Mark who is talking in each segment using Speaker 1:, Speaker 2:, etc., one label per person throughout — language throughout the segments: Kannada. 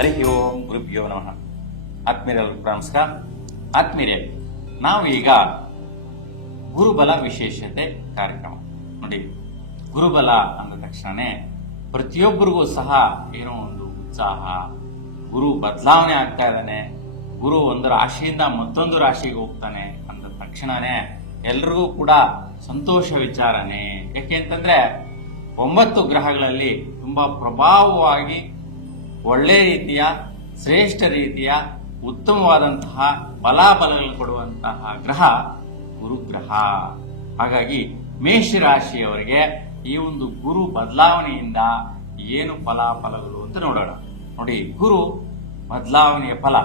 Speaker 1: ಹರಿ ಓಂ ಗುರುಭ್ಯೋ ನಮಃ. ಆತ್ಮೀಯರೆಲ್ಲರಿಗೂ ನಮಸ್ಕಾರ. ಆತ್ಮೀಯರೇ, ನಾವು ಈಗ ಗುರುಬಲ ವಿಶೇಷತೆ ಕಾರ್ಯಕ್ರಮ. ನೋಡಿ, ಗುರುಬಲ ಅಂದ ತಕ್ಷಣನೇ ಪ್ರತಿಯೊಬ್ಬರಿಗೂ ಸಹ ಏನೋ ಒಂದು ಉತ್ಸಾಹ, ಗುರು ಬದಲಾವಣೆ ಆಗ್ತಾ ಇದ್ದಾನೆ, ಗುರು ಒಂದು ರಾಶಿಯಿಂದ ಮತ್ತೊಂದು ರಾಶಿಗೆ ಹೋಗ್ತಾನೆ ಅಂದ ತಕ್ಷಣನೇ ಎಲ್ರಿಗೂ ಕೂಡ ಸಂತೋಷ ವಿಚಾರನೆ. ಯಾಕೆ ಅಂತಂದ್ರೆ, ಒಂಬತ್ತು ಗ್ರಹಗಳಲ್ಲಿ ತುಂಬಾ ಪ್ರಭಾವವಾಗಿ ಒಳ್ಳೆ ರೀತಿಯ, ಶ್ರೇಷ್ಠ ರೀತಿಯ, ಉತ್ತಮವಾದಂತಹ ಫಲಾಫಲಗಳನ್ನು ಕೊಡುವಂತಹ ಗ್ರಹ ಗುರುಗ್ರಹ. ಹಾಗಾಗಿ ಮೇಷರಾಶಿಯವರಿಗೆ ಈ ಒಂದು ಗುರು ಬದಲಾವಣೆಯಿಂದ ಏನು ಫಲಾಫಲಗಳು ಅಂತ ನೋಡೋಣ. ನೋಡಿ, ಗುರು ಬದಲಾವಣೆಯ ಫಲ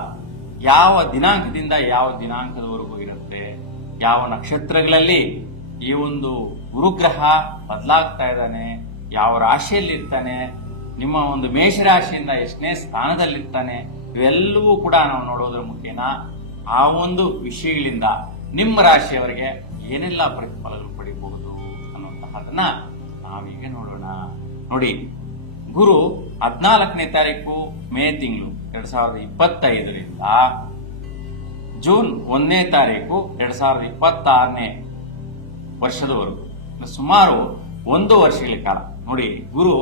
Speaker 1: ಯಾವ ದಿನಾಂಕದಿಂದ ಯಾವ ದಿನಾಂಕದವರೆಗೂ ಇರುತ್ತೆ? ಯಾವ ನಕ್ಷತ್ರಗಳಲ್ಲಿ ಈ ಒಂದು ಗುರುಗ್ರಹ ಬದಲಾಗ್ತಾ ಇದ್ದಾನೆ? ಯಾವ ರಾಶಿಯಲ್ಲಿ ಇರ್ತಾನೆ ನಿಮ್ಮ ಒಂದು ಮೇಷರಾಶಿಯಿಂದ ಎಷ್ಟನೇ ಸ್ಥಾನದಲ್ಲಿರ್ತಾನೆ, ಇವೆಲ್ಲವೂ ಕೂಡ ನಾವು ನೋಡೋದ್ರ ಮುಖೇನ ಆ ಒಂದು ವಿಷಯಗಳಿಂದ ನಿಮ್ಮ ರಾಶಿಯವರಿಗೆ ಏನೆಲ್ಲ ಪ್ರತಿಫಲಗಳು ಪಡಿಬಹುದು ಅನ್ನುವಂತಹದನ್ನ ನಾವೀಗ ನೋಡೋಣ. ನೋಡಿ, ಗುರು ಹದಿನಾಲ್ಕನೇ ತಾರೀಕು ಮೇ ತಿಂಗಳು ಎರಡ್ ಸಾವಿರದ ಇಪ್ಪತ್ತೈದರಿಂದ ಜೂನ್ ಒಂದನೇ ತಾರೀಕು ಎರಡ್ ಸಾವಿರದ ಇಪ್ಪತ್ತಾರನೇ ವರ್ಷದವರೆಗೂ. ಸುಮಾರು ಒಂದು ವರ್ಷಗಳ ಕಾಲ. ನೋಡಿ, ಗುರು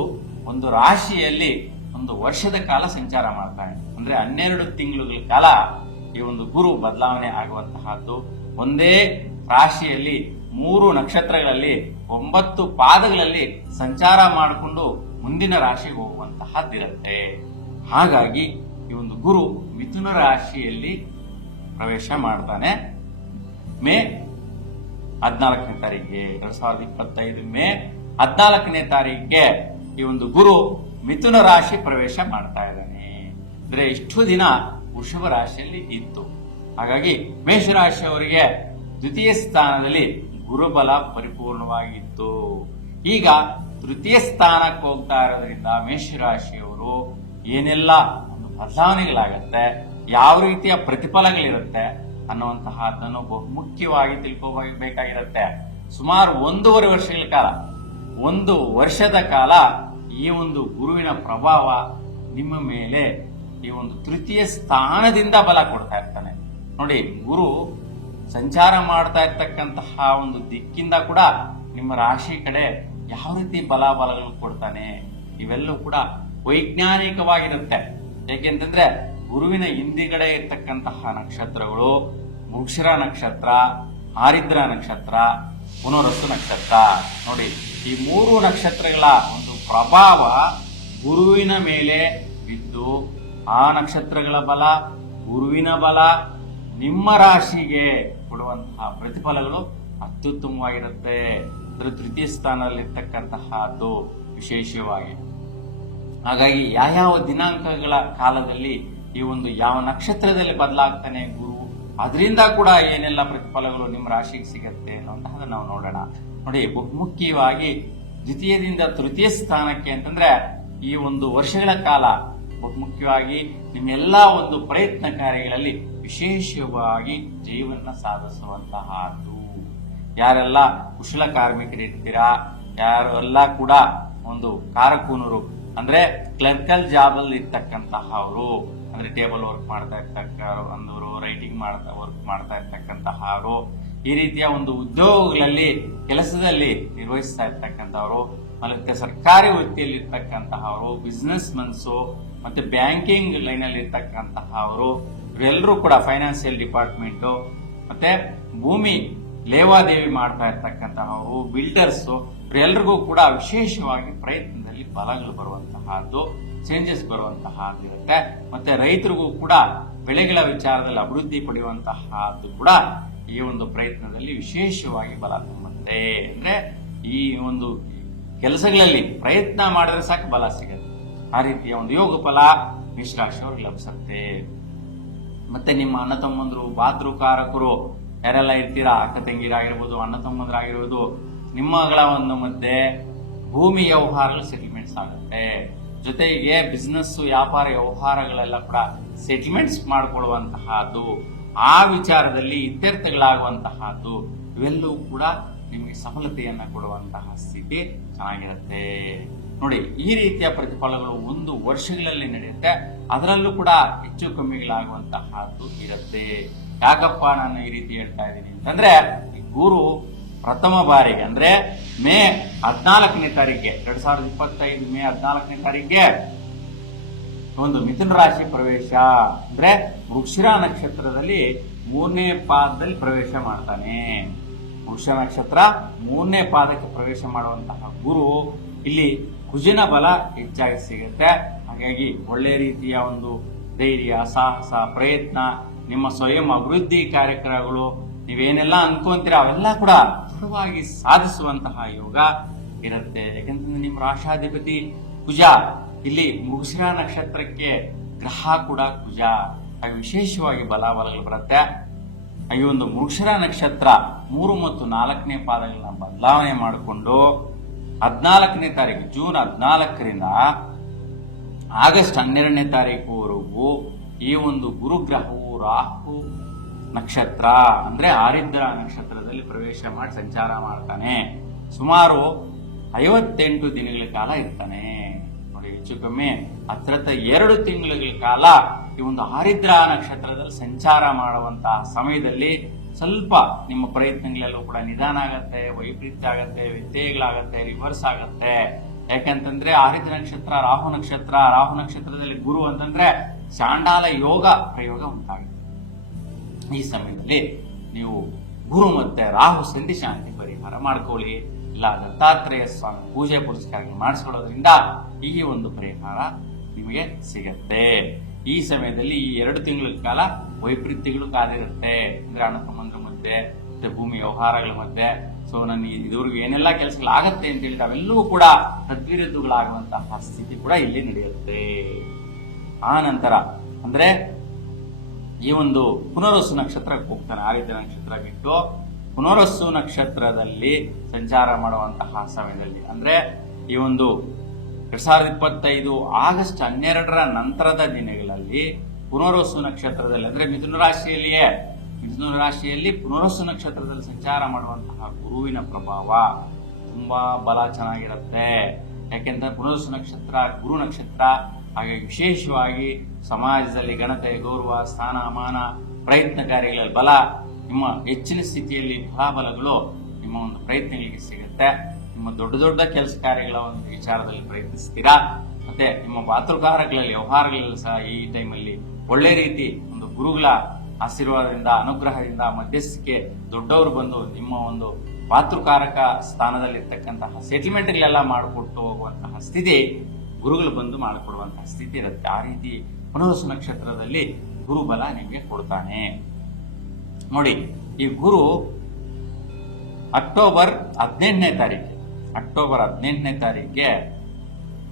Speaker 1: ಒಂದು ರಾಶಿಯಲ್ಲಿ ಒಂದು ವರ್ಷದ ಕಾಲ ಸಂಚಾರ ಮಾಡ್ತಾನೆ ಅಂದ್ರೆ ಹನ್ನೆರಡು ತಿಂಗಳುಗಳ ಕಾಲ ಈ ಒಂದು ಗುರು ಬದಲಾವಣೆ ಆಗುವಂತಹದ್ದು. ಒಂದೇ ರಾಶಿಯಲ್ಲಿ ಮೂರು ನಕ್ಷತ್ರಗಳಲ್ಲಿ ಒಂಬತ್ತು ಪಾದಗಳಲ್ಲಿ ಸಂಚಾರ ಮಾಡಿಕೊಂಡು ಮುಂದಿನ ರಾಶಿಗೆ ಹೋಗುವಂತಹದ್ದಿರುತ್ತೆ ಹಾಗಾಗಿ ಈ ಒಂದು ಗುರು ಮಿಥುನ ರಾಶಿಯಲ್ಲಿ ಪ್ರವೇಶ ಮಾಡ್ತಾನೆ. ಮೇ ಹದಿನಾಲ್ಕನೇ ತಾರೀಕಿಗೆ ಎರಡ್ ಸಾವಿರದ ಇಪ್ಪತ್ತೈದು ಮೇ ಹದಿನಾಲ್ಕನೇ ತಾರೀಕಿಗೆ ಈ ಒಂದು ಗುರು ಮಿಥುನ ರಾಶಿ ಪ್ರವೇಶ ಮಾಡ್ತಾ ಇದ್ದಾನೆ. ಅಂದ್ರೆ ಇಷ್ಟು ದಿನ ವೃಷಭ ರಾಶಿಯಲ್ಲಿ ಇತ್ತು. ಹಾಗಾಗಿ ಮೇಷರಾಶಿಯವರಿಗೆ ದ್ವಿತೀಯ ಸ್ಥಾನದಲ್ಲಿ ಗುರುಬಲ ಪರಿಪೂರ್ಣವಾಗಿತ್ತು. ಈಗ ತೃತೀಯ ಸ್ಥಾನಕ್ಕೆ ಹೋಗ್ತಾ ಇರೋದ್ರಿಂದ ಮೇಷರಾಶಿಯವರು ಏನೆಲ್ಲ ಒಂದು ಬದಲಾವಣೆಗಳಾಗತ್ತೆ, ಯಾವ ರೀತಿಯ ಪ್ರತಿಫಲಗಳಿರುತ್ತೆ ಅನ್ನುವಂತಹ ಅದನ್ನು ಬಹುಮುಖ್ಯವಾಗಿ ತಿಳ್ಕೋಬೇಕಾಗಿರುತ್ತೆ. ಸುಮಾರು ಒಂದೂವರೆ ವರ್ಷಗಳ ಕಾಲ, ಒಂದು ವರ್ಷದ ಕಾಲ ಈ ಒಂದು ಗುರುವಿನ ಪ್ರಭಾವ ನಿಮ್ಮ ಮೇಲೆ ಈ ಒಂದು ತೃತೀಯ ಸ್ಥಾನದಿಂದ ಬಲ ಕೊಡ್ತಾ ಇರ್ತಾನೆ. ನೋಡಿ, ಗುರು ಸಂಚಾರ ಮಾಡ್ತಾ ಇರ್ತಕ್ಕಂತಹ ಒಂದು ದಿಕ್ಕಿಂದ ಕೂಡ ನಿಮ್ಮ ರಾಶಿ ಕಡೆ ಯಾವ ರೀತಿ ಬಲ ಬಲಗಳು ಕೊಡ್ತಾನೆ, ಇವೆಲ್ಲವೂ ಕೂಡ ವೈಜ್ಞಾನಿಕವಾಗಿರುತ್ತೆ. ಏಕೆಂತಂದ್ರೆ, ಗುರುವಿನ ಹಿಂದಿಗಡೆ ಇರ್ತಕ್ಕಂತಹ ನಕ್ಷತ್ರಗಳು ಮುಕ್ಷರ ನಕ್ಷತ್ರ, ಆರಿದ್ರ ನಕ್ಷತ್ರ, ಪುನರಸ್ಸು ನಕ್ಷತ್ರ. ನೋಡಿ, ಈ ಮೂರು ನಕ್ಷತ್ರಗಳ ಪ್ರಭಾವ ಗುರುವಿನ ಮೇಲೆ ಬಿದ್ದು ಆ ನಕ್ಷತ್ರಗಳ ಬಲ, ಗುರುವಿನ ಬಲ ನಿಮ್ಮ ರಾಶಿಗೆ ಕೊಡುವಂತಹ ಪ್ರತಿಫಲಗಳು ಅತ್ಯುತ್ತಮವಾಗಿರುತ್ತೆ. ಅಂದ್ರೆ ತೃತೀಯ ಸ್ಥಾನದಲ್ಲಿರ್ತಕ್ಕಂತಹದ್ದು ವಿಶೇಷವಾಗಿ. ಹಾಗಾಗಿ ಯಾವ್ಯಾವ ದಿನಾಂಕಗಳ ಕಾಲದಲ್ಲಿ ಈ ಒಂದು ಯಾವ ನಕ್ಷತ್ರದಲ್ಲಿ ಬದಲಾಗ್ತಾನೆ ಗುರು, ಅದರಿಂದ ಕೂಡ ಏನೆಲ್ಲ ಪ್ರತಿಫಲಗಳು ನಿಮ್ಮ ರಾಶಿಗೆ ಸಿಗತ್ತೆ ಅನ್ನುವಂತಹದ್ದು ನಾವು ನೋಡೋಣ. ನೋಡಿ ಮುಖ್ಯವಾಗಿ ದ್ವಿತೀಯದಿಂದ ತೃತೀಯ ಸ್ಥಾನಕ್ಕೆ ಅಂತಂದ್ರೆ ಈ ಒಂದು ವರ್ಷಗಳ ಕಾಲ ಬಹುಮುಖ್ಯವಾಗಿ ನಿಮ್ಮೆಲ್ಲ ಒಂದು ಪ್ರಯತ್ನ ಕಾರ್ಯಗಳಲ್ಲಿ ವಿಶೇಷವಾಗಿ ಜೀವನ ಸಾಧಿಸುವಂತಹದ್ದು. ಯಾರೆಲ್ಲ ಕುಶಲ ಕಾರ್ಮಿಕರಿರ್ತೀರಾ, ಯಾರೆಲ್ಲ ಕೂಡ ಒಂದು ಕಾರಕೂನರು, ಅಂದ್ರೆ ಕ್ಲರ್ಕಲ್ ಜಾಬ್ ಅಲ್ಲಿ ಇರ್ತಕ್ಕಂತಹ ಅವರು ಅಂದ್ರೆ ಟೇಬಲ್ ವರ್ಕ್ ಮಾಡ್ತಾ ಇರ್ತಕ್ಕ ಅಂದವರು ರೈಟಿಂಗ್ ಮಾಡ್ತಾ ವರ್ಕ್ ಮಾಡ್ತಾ ಇರ್ತಕ್ಕಂತಹವರು ಈ ರೀತಿಯ ಒಂದು ಉದ್ಯೋಗಗಳಲ್ಲಿ, ಕೆಲಸದಲ್ಲಿ ನಿರ್ವಹಿಸ್ತಾ ಇರ್ತಕ್ಕಂಥವ್ರು, ಮತ್ತೆ ಸರ್ಕಾರಿ ವೃತ್ತಿಯಲ್ಲಿ ಇರ್ತಕ್ಕಂತಹವರು ಬಿಸ್ನೆಸ್ ಮನ್ಸು ಮತ್ತೆ ಬ್ಯಾಂಕಿಂಗ್ ಲೈನ್ ಅಲ್ಲಿ ಇರ್ತಕ್ಕಂತಹವರು ಇವರೆಲ್ಲರೂ ಕೂಡ ಫೈನಾನ್ಸಿಯಲ್ ಡಿಪಾರ್ಟ್ಮೆಂಟ್ ಮತ್ತೆ ಭೂಮಿ ಲೇವಾದೇವಿ ಮಾಡ್ತಾ ಇರ್ತಕ್ಕಂತಹವರು ಬಿಲ್ಡರ್ಸ್ ಇವರೆಲ್ಲರಿಗೂ ಕೂಡ ವಿಶೇಷವಾಗಿ ಪ್ರಯತ್ನದಲ್ಲಿ ಬಲಗಳು ಬರುವಂತಹದ್ದು ಚೇಂಜಸ್ ಬರುವಂತಹದ್ದು ಇರುತ್ತೆ. ಮತ್ತೆ ರೈತರಿಗೂ ಕೂಡ ಬೆಳೆಗಳ ವಿಚಾರದಲ್ಲಿ ಅಭಿವೃದ್ಧಿ ಪಡೆಯುವಂತಹದ್ದು ಕೂಡ ಈ ಒಂದು ಪ್ರಯತ್ನದಲ್ಲಿ ವಿಶೇಷವಾಗಿ ಬಲ ತುಂಬುತ್ತೆ. ಅಂದ್ರೆ ಈ ಒಂದು ಕೆಲಸಗಳಲ್ಲಿ ಪ್ರಯತ್ನ ಮಾಡಿದ್ರೆ ಸಾಕು ಬಲ ಸಿಗುತ್ತೆ. ಆ ರೀತಿಯ ಒಂದು ಯೋಗ ಫಲ ಮಿಶ್ರಾಶವ್ರಿಗೆ ಲಭಿಸುತ್ತೆ. ಮತ್ತೆ ನಿಮ್ಮ ಅಣ್ಣ ತಮ್ಮಂದ್ರು ಬಾತೃಕಾರಕರು ಯಾರೆಲ್ಲ ಇರ್ತೀರಾ, ಅಕ್ಕ ತಂಗಿರಾಗಿರ್ಬೋದು ಅಣ್ಣ ತಮ್ಮಂದ್ರಾಗಿರ್ಬೋದು ನಿಮ್ಮಗಳ ಒಂದು ಮಧ್ಯೆ ಭೂಮಿ ವ್ಯವಹಾರಗಳು ಸೆಟಲ್ಮೆಂಟ್ಸ್ ಆಗುತ್ತೆ. ಜೊತೆಗೆ ಬಿಸ್ನೆಸ್ ವ್ಯಾಪಾರ ವ್ಯವಹಾರಗಳೆಲ್ಲ ಕೂಡ ಸೆಟಲ್ಮೆಂಟ್ಸ್ ಮಾಡಿಕೊಳ್ಳುವಂತಹದ್ದು. ಆ ವಿಚಾರದಲ್ಲಿ ಇತ್ಯರ್ಥಗಳಾಗುವಂತಹದ್ದು ಇವೆಲ್ಲವೂ ಕೂಡ ನಿಮಗೆ ಸಫಲತೆಯನ್ನ ಕೊಡುವಂತಹ ಸ್ಥಿತಿ ಚೆನ್ನಾಗಿರುತ್ತೆ. ನೋಡಿ, ಈ ರೀತಿಯ ಪ್ರತಿಫಲಗಳು ಒಂದು ವರ್ಷಗಳಲ್ಲಿ ನಡೆಯುತ್ತೆ. ಅದರಲ್ಲೂ ಕೂಡ ಹೆಚ್ಚು ಕಮ್ಮಿಗಳಾಗುವಂತಹದ್ದು ಇರುತ್ತೆ. ಯಾಕಪ್ಪ ನಾನು ಈ ರೀತಿ ಹೇಳ್ತಾ ಇದ್ದೀನಿ ಅಂತಂದ್ರೆ ಗುರು ಪ್ರಥಮ ಬಾರಿಗೆ ಅಂದ್ರೆ ಮೇ ಹದಿನಾಲ್ಕನೇ ತಾರೀಕಿಗೆ ಎರಡ್ ಸಾವಿರದ ಇಪ್ಪತ್ತೈದು ಮೇ ಹದಿನಾಲ್ಕನೇ ತಾರೀಕಿಗೆ ಒಂದು ಮಿಥುನ ರಾಶಿ ಪ್ರವೇಶ ಅಂದ್ರೆ ವೃಕ್ಷಿರ ನಕ್ಷತ್ರದಲ್ಲಿ ಮೂರನೇ ಪಾದದಲ್ಲಿ ಪ್ರವೇಶ ಮಾಡ್ತಾನೆ. ವೃಕ್ಷ ನಕ್ಷತ್ರ ಮೂರನೇ ಪಾದಕ್ಕೆ ಪ್ರವೇಶ ಮಾಡುವಂತಹ ಗುರು ಇಲ್ಲಿ ಕುಜಿನ ಬಲ ಹೆಚ್ಚಾಗಿ ಸಿಗುತ್ತೆ. ಹಾಗಾಗಿ ಒಳ್ಳೆ ರೀತಿಯ ಒಂದು ಧೈರ್ಯ, ಸಾಹಸ, ಪ್ರಯತ್ನ, ನಿಮ್ಮ ಸ್ವಯಂ ಅಭಿವೃದ್ಧಿ ಕಾರ್ಯಕ್ರಮಗಳು, ನೀವೇನೆಲ್ಲ ಅನ್ಕೊಂತೀರ ಅವೆಲ್ಲ ಕೂಡ ದೃಢವಾಗಿ ಸಾಧಿಸುವಂತಹ ಯೋಗ ಇರುತ್ತೆ. ಯಾಕಂತಂದ್ರೆ ನಿಮ್ಮ ರಾಷ್ಟ್ರಾಧಿಪತಿ ಕುಜ ಇಲ್ಲಿ ಮೃಗಶಿರ ನಕ್ಷತ್ರಕ್ಕೆ ಗ್ರಹ ಕೂಡ ಕುಜ. ವಿಶೇಷವಾಗಿ ಬಲಾಬಲಗಳು ಬರುತ್ತೆ. ಈ ಒಂದು ಮೃಕ್ಷರ ನಕ್ಷತ್ರ ಮೂರು ಮತ್ತು ನಾಲ್ಕನೇ ಪಾದಗಳನ್ನ ಬದಲಾವಣೆ ಮಾಡಿಕೊಂಡು ಹದಿನಾಲ್ಕನೇ ತಾರೀಕು, ಜೂನ್ ಹದಿನಾಲ್ಕರಿಂದ ಆಗಸ್ಟ್ ಹನ್ನೆರಡನೇ ತಾರೀಕುವರೆಗೂ ಈ ಒಂದು ಗುರುಗ್ರಹವು ರಾಹು ನಕ್ಷತ್ರ, ಅಂದ್ರೆ ಆರಿದ್ರ ನಕ್ಷತ್ರದಲ್ಲಿ ಪ್ರವೇಶ ಮಾಡಿ ಸಂಚಾರ ಮಾಡ್ತಾನೆ. ಸುಮಾರು ಐವತ್ತೆಂಟು ದಿನಗಳ ಕಾಲ ಇರ್ತಾನೆ. ಹೆಚ್ಚು ಕಮ್ಮಿ ಹತ್ರತ್ರ ಎರಡು ತಿಂಗಳ ಕಾಲ ಈ ಒಂದು ಆರಿದ್ರ ನಕ್ಷತ್ರದಲ್ಲಿ ಸಂಚಾರ ಮಾಡುವಂತಹ ಸಮಯದಲ್ಲಿ ಸ್ವಲ್ಪ ನಿಮ್ಮ ಪ್ರಯತ್ನಗಳೆಲ್ಲೂ ಕೂಡ ನಿಧಾನ ಆಗತ್ತೆ, ವೈಪರೀತ್ಯ ಆಗತ್ತೆ, ವ್ಯತ್ಯಯಗಳಾಗತ್ತೆ ರಿವರ್ಸ್ ಆಗತ್ತೆ. ಯಾಕೆಂತಂದ್ರೆ ಆರಿದ್ರ ನಕ್ಷತ್ರ, ರಾಹು ನಕ್ಷತ್ರ, ರಾಹು ನಕ್ಷತ್ರದಲ್ಲಿ ಗುರು ಅಂತಂದ್ರೆ ಚಾಂಡಾಲ ಯೋಗ ಪ್ರಯೋಗ ಉಂಟಾಗುತ್ತೆ. ಈ ಸಮಯದಲ್ಲಿ ನೀವು ಗುರು ಮತ್ತೆ ರಾಹು ಸಂಧಿ ಶಾಂತಿ ಪರಿಹಾರ ಮಾಡ್ಕೊಳ್ಳಿ. ಇಲ್ಲ ದತ್ತಾತ್ರೇಯ ಸ್ವಾಮಿ ಪೂಜೆ ಪುರಸ್ಕಾರ ಮಾಡಿಸ್ಕೊಳ್ಳೋದ್ರಿಂದ ಈ ಒಂದು ಪರಿಹಾರ ನಿಮಗೆ ಸಿಗತ್ತೆ. ಈ ಸಮಯದಲ್ಲಿ ಈ ಎರಡು ತಿಂಗಳ ಕಾಲ ವೈಪರೀತ್ಯಗಳು ಕಾದಿರುತ್ತೆ. ಅಂದ್ರೆ ತಮ್ಮಂದ್ರ ಮಧ್ಯೆ, ಮತ್ತೆ ಭೂಮಿ ವ್ಯವಹಾರಗಳ ಮಧ್ಯೆ. ಸೊ ನನ್ನ ಇದುವರೆಗೂ ಏನೆಲ್ಲ ಕೆಲಸಗಳಾಗತ್ತೆ ಅಂತ ಹೇಳಿದ್ರೆ ಅವೆಲ್ಲವೂ ಕೂಡ ತದ್ವಿರುದ್ಧಗಳಾಗುವಂತಹ ಸ್ಥಿತಿ ಕೂಡ ಇಲ್ಲಿ ನಡೆಯುತ್ತೆ. ಆ ನಂತರ ಅಂದ್ರೆ ಈ ಒಂದು ಪುನರ್ವಸು ನಕ್ಷತ್ರಕ್ಕೆ ಹೋಗ್ತಾನೆ. ನಕ್ಷತ್ರ ಬಿಟ್ಟು ಪುನರಸ್ಸು ನಕ್ಷತ್ರದಲ್ಲಿ ಸಂಚಾರ ಮಾಡುವಂತಹ ಸಮಯದಲ್ಲಿ, ಅಂದ್ರೆ ಈ ಒಂದು ಎರಡ್ ಸಾವಿರದ ಇಪ್ಪತ್ತೈದು ಆಗಸ್ಟ್ ಹನ್ನೆರಡರ ನಂತರದ ದಿನಗಳಲ್ಲಿ ಪುನರಸ್ಸು ನಕ್ಷತ್ರದಲ್ಲಿ, ಅಂದ್ರೆ ಮಿಥುನ ರಾಶಿಯಲ್ಲಿಯೇ, ಮಿಥುನ ರಾಶಿಯಲ್ಲಿ ಪುನರಸ್ಸು ನಕ್ಷತ್ರದಲ್ಲಿ ಸಂಚಾರ ಮಾಡುವಂತಹ ಗುರುವಿನ ಪ್ರಭಾವ ತುಂಬಾ ಬಲ ಚೆನ್ನಾಗಿರುತ್ತೆ. ಯಾಕೆಂದ್ರೆ ಪುನರ್ಸು ನಕ್ಷತ್ರ, ಗುರು ನಕ್ಷತ್ರ, ಹಾಗೆ ವಿಶೇಷವಾಗಿ ಸಮಾಜದಲ್ಲಿ ಘನತೆ, ಗೌರವ, ಸ್ಥಾನಮಾನ ಪ್ರಯತ್ನ ಕಾರ್ಯಗಳಲ್ಲಿ ಬಲ ನಿಮ್ಮ ಹೆಚ್ಚಿನ ಸ್ಥಿತಿಯಲ್ಲಿ ಫಲಾಬಲಗಳು ನಿಮ್ಮ ಒಂದು ಪ್ರಯತ್ನಗಳಿಗೆ ಸಿಗುತ್ತೆ. ನಿಮ್ಮ ದೊಡ್ಡ ದೊಡ್ಡ ಕೆಲಸ ಕಾರ್ಯಗಳ ಒಂದು ವಿಚಾರದಲ್ಲಿ ಪ್ರಯತ್ನಿಸ್ತೀರಾ? ಮತ್ತೆ ನಿಮ್ಮ ಮಾತೃಕಾರಗಳಲ್ಲಿ ವ್ಯವಹಾರಗಳಲ್ಲಿ ಸಹ ಈ ಟೈಮಲ್ಲಿ ಒಳ್ಳೆ ರೀತಿ ಒಂದು ಗುರುಗಳ ಆಶೀರ್ವಾದದಿಂದ, ಅನುಗ್ರಹದಿಂದ, ಮಧ್ಯಸ್ಥಿಕೆ ದೊಡ್ಡವರು ಬಂದು ನಿಮ್ಮ ಒಂದು ಮಾತೃಕಾರಕ ಸ್ಥಾನದಲ್ಲಿರ್ತಕ್ಕಂತಹ ಸೆಟಲ್ಮೆಂಟ್ಗಳೆಲ್ಲ ಮಾಡಿಕೊಟ್ಟು ಹೋಗುವಂತಹ ಸ್ಥಿತಿ, ಗುರುಗಳು ಬಂದು ಮಾಡಿಕೊಡುವಂತಹ ಸ್ಥಿತಿ ಇರುತ್ತೆ. ಆ ರೀತಿ ಪುನರ್ವಸು ನಕ್ಷತ್ರದಲ್ಲಿ ಗುರುಬಲ ನಿಮಗೆ ಕೊಡ್ತಾನೆ. ನೋಡಿ, ಈ ಗುರು ಅಕ್ಟೋಬರ್ ಹದಿನೆಂಟನೇ ತಾರೀಕು ಅಕ್ಟೋಬರ್ ಹದಿನೆಂಟನೇ ತಾರೀಕಿಗೆ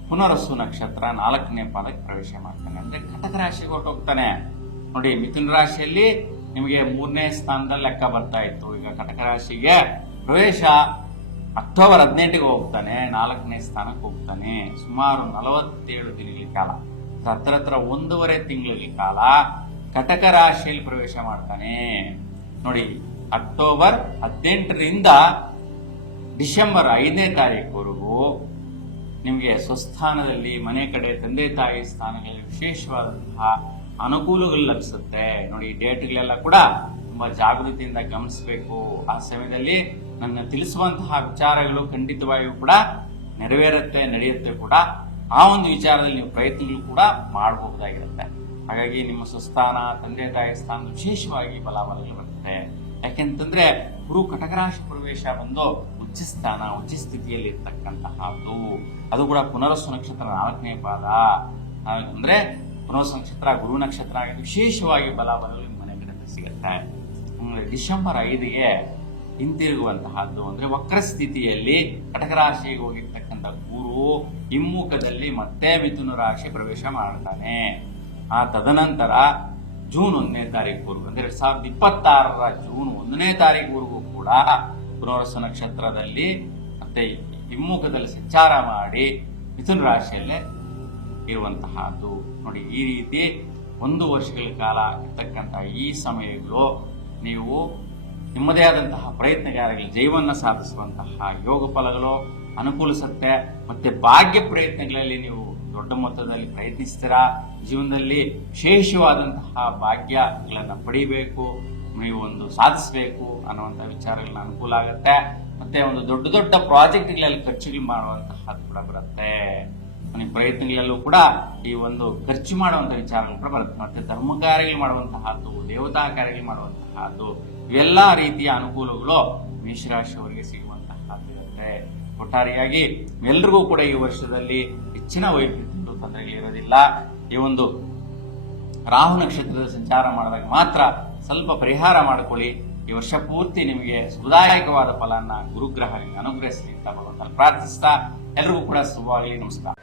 Speaker 1: ಪುನರಸ್ಸು ನಕ್ಷತ್ರ ನಾಲ್ಕನೇ ಪಾದಕ್ಕೆ ಪ್ರವೇಶ ಮಾಡ್ತಾನೆ. ಅಂದ್ರೆ ಕಟಕ ರಾಶಿಗೆ ಹೊರಟೋಗ್ತಾನೆ ನೋಡಿ, ಮಿಥುನ ರಾಶಿಯಲ್ಲಿ ನಿಮಗೆ ಮೂರನೇ ಸ್ಥಾನದಲ್ಲಿ ಲೆಕ್ಕ ಬರ್ತಾ ಇತ್ತು. ಈಗ ಕಟಕ ರಾಶಿಗೆ ಪ್ರವೇಶ ಅಕ್ಟೋಬರ್ ಹದಿನೆಂಟಿಗೆ ಹೋಗ್ತಾನೆ. ನಾಲ್ಕನೇ ಸ್ಥಾನಕ್ಕೆ ಹೋಗ್ತಾನೆ. ಸುಮಾರು ನಲವತ್ತೇಳು ದಿನಗಳ ಕಾಲ, ಹತ್ರ ಹತ್ರ ಒಂದೂವರೆ ತಿಂಗಳ ಕಾಲ ಕಟಕ ರಾಶಿಯಲ್ಲಿ ಪ್ರವೇಶ ಮಾಡ್ತಾನೆ. ನೋಡಿ, ಅಕ್ಟೋಬರ್ ಹದಿನೆಂಟರಿಂದ ಡಿಸೆಂಬರ್ ಐದನೇ ತಾರೀಕುವರೆಗೂ ನಿಮಗೆ ಸ್ವಸ್ಥಾನದಲ್ಲಿ ಮನೆ ಕಡೆ ತಂದೆ ತಾಯಿ ಸ್ಥಾನಗಳಲ್ಲಿ ವಿಶೇಷವಾದಂತಹ ಅನುಕೂಲಗಳು ಲಭಿಸುತ್ತೆ. ನೋಡಿ, ಡೇಟ್ಗಳೆಲ್ಲ ಕೂಡ ತುಂಬಾ ಜಾಗೃತಿಯಿಂದ ಗಮನಿಸಬೇಕು. ಆ ಸಮಯದಲ್ಲಿ ನನ್ನ ತಿಳಿಸುವಂತಹ ವಿಚಾರಗಳು ಖಂಡಿತವಾಗಿಯೂ ಕೂಡ ನೆರವೇರುತ್ತೆ, ನಡೆಯುತ್ತೆ ಕೂಡ. ಆ ಒಂದು ವಿಚಾರದಲ್ಲಿ ನೀವು ಪ್ರಯತ್ನಗಳು ಕೂಡ ಮಾಡಬಹುದಾಗಿರುತ್ತೆ. ಹಾಗಾಗಿ ನಿಮ್ಮ ಸ್ವಸ್ಥಾನ, ತಂದೆ ತಾಯಿ ಸ್ಥಾನ ವಿಶೇಷವಾಗಿ ಬಲಾಬಲಗಳು ಬರುತ್ತೆ ಯಾಕೆಂತಂದ್ರೆ ಗುರು ಕಟಕರಾಶಿ ಪ್ರವೇಶ ಬಂದು ಉಚ್ಚ ಸ್ಥಾನ ಉಚ್ಚ ಸ್ಥಿತಿಯಲ್ಲಿ ಇರ್ತಕ್ಕಂತಹದ್ದು ಅದು ಕೂಡ ಪುನರಸ್ಸು ನಕ್ಷತ್ರ ನಾಲ್ಕನೇ ಪಾದ. ಅಂದ್ರೆ ಪುನರಸ್ಸು ನಕ್ಷತ್ರ ಗುರು ನಕ್ಷತ್ರ ವಿಶೇಷವಾಗಿ ಬಲ ನಿಮ್ಮ ಮನೆ ಕಡೆ ಸಿಗುತ್ತೆ. ಡಿಸೆಂಬರ್ ಐದಿಗೆ ಹಿಂತಿರುಗುವಂತಹದ್ದು. ಅಂದ್ರೆ ವಕ್ರ ಸ್ಥಿತಿಯಲ್ಲಿ ಕಟಕರಾಶಿಗೆ ಹೋಗಿರ್ತಕ್ಕಂಥ ಗುರು ಹಿಮ್ಮುಖದಲ್ಲಿ ಮತ್ತೆ ಮಿಥುನ ರಾಶಿ ಪ್ರವೇಶ ಮಾಡ್ತಾನೆ. ಆ ತದನಂತರ ಜೂನ್ ಒಂದನೇ ತಾರೀಕುವರೆಗೂ, ಅಂದ್ರೆ ಎರಡ್ ಸಾವಿರದ ಇಪ್ಪತ್ತಾರರ ಜೂನ್ ಒಂದನೇ ತಾರೀಕುವರೆಗೂ ಕೂಡ ಪುನರ್ವಸ ನಕ್ಷತ್ರದಲ್ಲಿ ಮತ್ತೆ ಹಿಮ್ಮುಖದಲ್ಲಿ ಸಂಚಾರ ಮಾಡಿ ಮಿಥುನ ರಾಶಿಯಲ್ಲೇ ಇರುವಂತಹದ್ದು. ನೋಡಿ, ಈ ರೀತಿ ಒಂದು ವರ್ಷಗಳ ಕಾಲ ಇರ್ತಕ್ಕಂತಹ ಈ ಸಮಯಗಳು ನೀವು ನಿಮ್ಮದೇ ಆದಂತಹ ಪ್ರಯತ್ನಗಾರರಿಗೆ ಜೈವನ್ನ ಸಾಧಿಸುವಂತಹ ಯೋಗ ಫಲಗಳು ಅನುಕೂಲಿಸುತ್ತೆ. ಮತ್ತೆ ಭಾಗ್ಯ ಪ್ರಯತ್ನಗಳಲ್ಲಿ ನೀವು ದೊಡ್ಡ ಮೊತ್ತದಲ್ಲಿ ಪ್ರಯತ್ನಿಸ್ತೀರಾ? ಜೀವನದಲ್ಲಿ ವಿಶೇಷವಾದಂತಹ ಭಾಗ್ಯಗಳನ್ನ ಪಡಿಬೇಕು, ನೀವು ಒಂದು ಸಾಧಿಸಬೇಕು ಅನ್ನುವಂಥ ವಿಚಾರಗಳನ್ನ ಅನುಕೂಲ ಆಗುತ್ತೆ. ಮತ್ತೆ ಒಂದು ದೊಡ್ಡ ದೊಡ್ಡ ಪ್ರಾಜೆಕ್ಟ್ಗಳಲ್ಲಿ ಖರ್ಚುಗಳು ಮಾಡುವಂತಹ ಕೂಡ ಬರುತ್ತೆ. ಮನೆ ಪ್ರಯತ್ನಗಳಲ್ಲೂ ಕೂಡ ಈ ಒಂದು ಖರ್ಚು ಮಾಡುವಂತ ವಿಚಾರಗಳು ಕೂಡ ಬರುತ್ತೆ. ಮತ್ತೆ ಧರ್ಮ ಕಾರ್ಯಗಳು ಮಾಡುವಂತಹದ್ದು ದೇವತಾ ಕಾರ್ಯಗಳು ಮಾಡುವಂತಹದ್ದು, ಇವೆಲ್ಲ ರೀತಿಯ ಅನುಕೂಲಗಳು ಮೇಷರಾಶಿಯವರಿಗೆ ಸಿಗುವಂತಹದ್ದು ಇರುತ್ತೆ. ಒಟ್ಟಾರೆಯಾಗಿ ಎಲ್ರಿಗೂ ಕೂಡ ಈ ವರ್ಷದಲ್ಲಿ ಹೆಚ್ಚಿನ ವೈದ್ಯುತ ತೊಂದರೆಗಳಿರೋದಿಲ್ಲ ಈ ಒಂದು ರಾಹು ನಕ್ಷತ್ರದ ಸಂಚಾರ ಮಾಡಿದಾಗ ಮಾತ್ರ ಸ್ವಲ್ಪ ಪರಿಹಾರ ಮಾಡಿಕೊಳ್ಳಿ. ಈ ವರ್ಷ ಪೂರ್ತಿ ನಿಮಗೆ ಸುಧಾಯಕವಾದ ಫಲನ ಗುರುಗ್ರಹ ಅನುಗ್ರಹಿಸಲಿ ಅಂತ ಭಗವಂತ ಪ್ರಾರ್ಥಿಸ್ತಾ, ಎಲ್ರಿಗೂ ಕೂಡ ಶುಭವಾಗಲಿ, ನಮಸ್ಕಾರ.